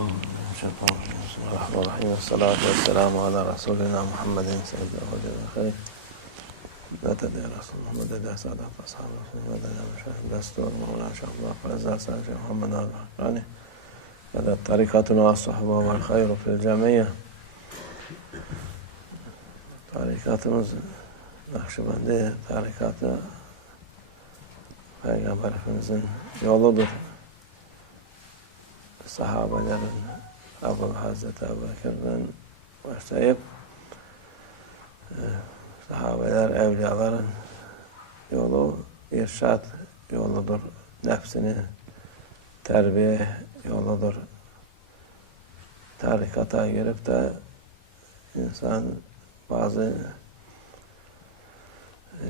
بسم الله الرحمن الرحيم والصلاة والسلام على رسولنا محمد سيد الهدى والخير مدد يا رسول الله مدد يا سادة أصحاب رسول مدد يا مشاهد دستور مولانا شيخ الله فلزا سيد شيخ محمد آل الحقاني مدد طريقتنا والصحبة والخير في الجميع tarikatımız Nakşibendi tarikatı Peygamber Efendimizin yoludur. Sahabelerin Ebu Hazreti Ebu Bekir'den başlayıp e, sahabeler, evliyaların yolu irşad yoludur. Nefsini terbiye yoludur. Tarikata girip de insan bazı e,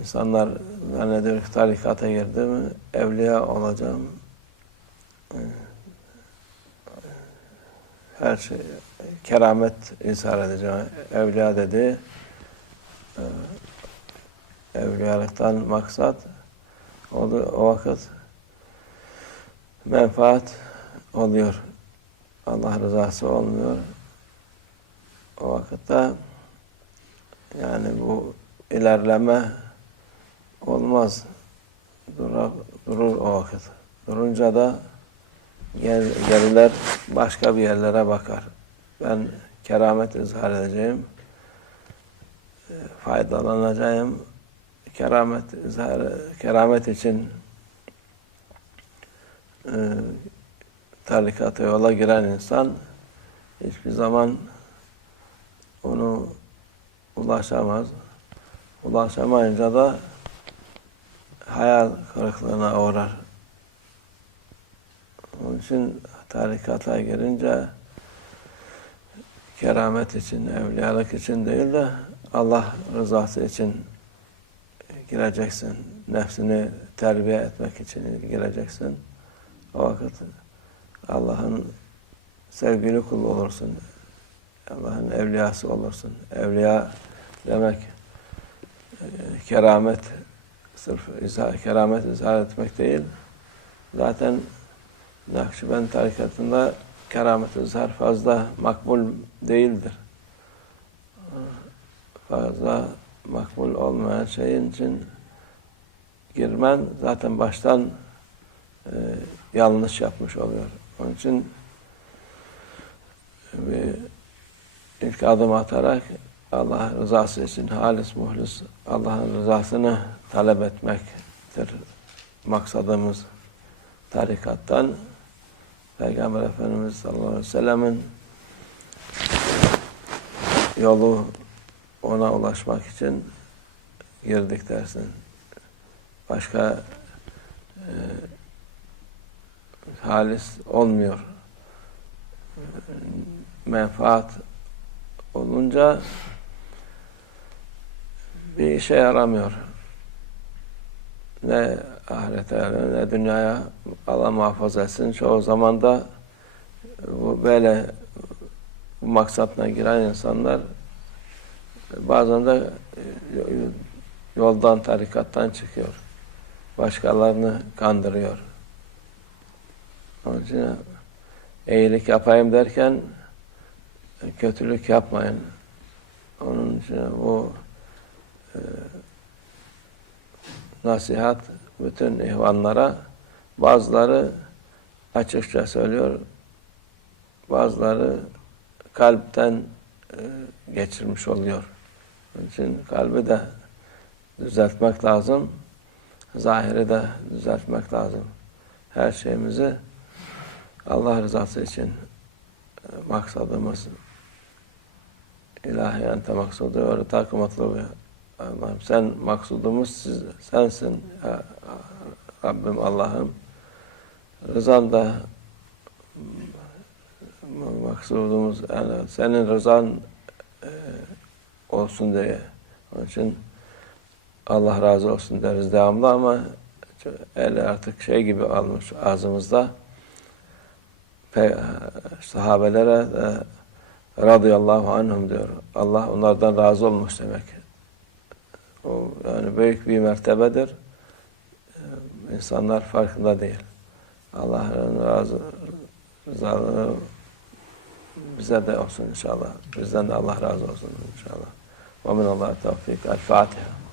insanlar zannediyor ki tarikata girdi mi evliya olacağım her şey keramet izhar edeceğim evliya dedi e, evliyalıktan maksat o, o vakit menfaat oluyor Allah rızası olmuyor o vakitte yani bu ilerleme olmaz. Durur, durur o vakit. Durunca da gel, geriler başka bir yerlere bakar. Ben keramet izhar edeceğim. e, Faydalanacağım. Keramet izhar, keramet için e, tarikata yola giren insan hiçbir zaman onu ulaşamaz. Ulaşamayınca da hayal kırıklığına uğrar. Onun için tarikata girince keramet için, evliyalık için değil de Allah rızası için gireceksin. Nefsini terbiye etmek için gireceksin. O vakit Allah'ın sevgili kulu olursun. Allah'ın evliyası olursun. Evliya demek e, keramet sırf izah, keramet izah etmek değil. Zaten Nakşibend tarikatında keramet izhar fazla makbul değildir. Fazla makbul olmayan şeyin için girmen zaten baştan e, yanlış yapmış oluyor. Onun için bir ilk adım atarak Allah rızası için halis muhlis Allah'ın rızasını talep etmektir maksadımız tarikattan Peygamber Efendimiz sallallahu aleyhi ve sellemin yolu ona ulaşmak için girdik dersin. Başka e, halis olmuyor. Menfaat olunca bir işe yaramıyor. Ne ahirete ne dünyaya Allah muhafaza etsin. Çoğu zaman da bu böyle bu maksatla giren insanlar bazen de yoldan, tarikattan çıkıyor. Başkalarını kandırıyor. Onun için iyilik yapayım derken kötülük yapmayın. Onun için bu e, nasihat bütün ihvanlara bazıları açıkça söylüyor, bazıları kalpten e, geçirmiş oluyor. Onun için kalbi de düzeltmek lazım, zahiri de düzeltmek lazım. Her şeyimizi Allah rızası için e, maksadımız ilahi ente maksudu ve rıtakı matlubu. Allah'ım sen maksudumuz siz, sensin ya Rabbim Allah'ım. Rızan da maksudumuz yani senin rızan e, olsun diye. Onun için Allah razı olsun deriz devamlı ama el artık şey gibi almış ağzımızda sahabelere de radıyallahu anhum diyor. Allah onlardan razı olmuş demek. O yani büyük bir mertebedir. İnsanlar farkında değil. Allah'ın razı rızalığı bize de olsun inşallah. Bizden de Allah razı olsun inşallah. Ve minallah tevfik. El Fatiha.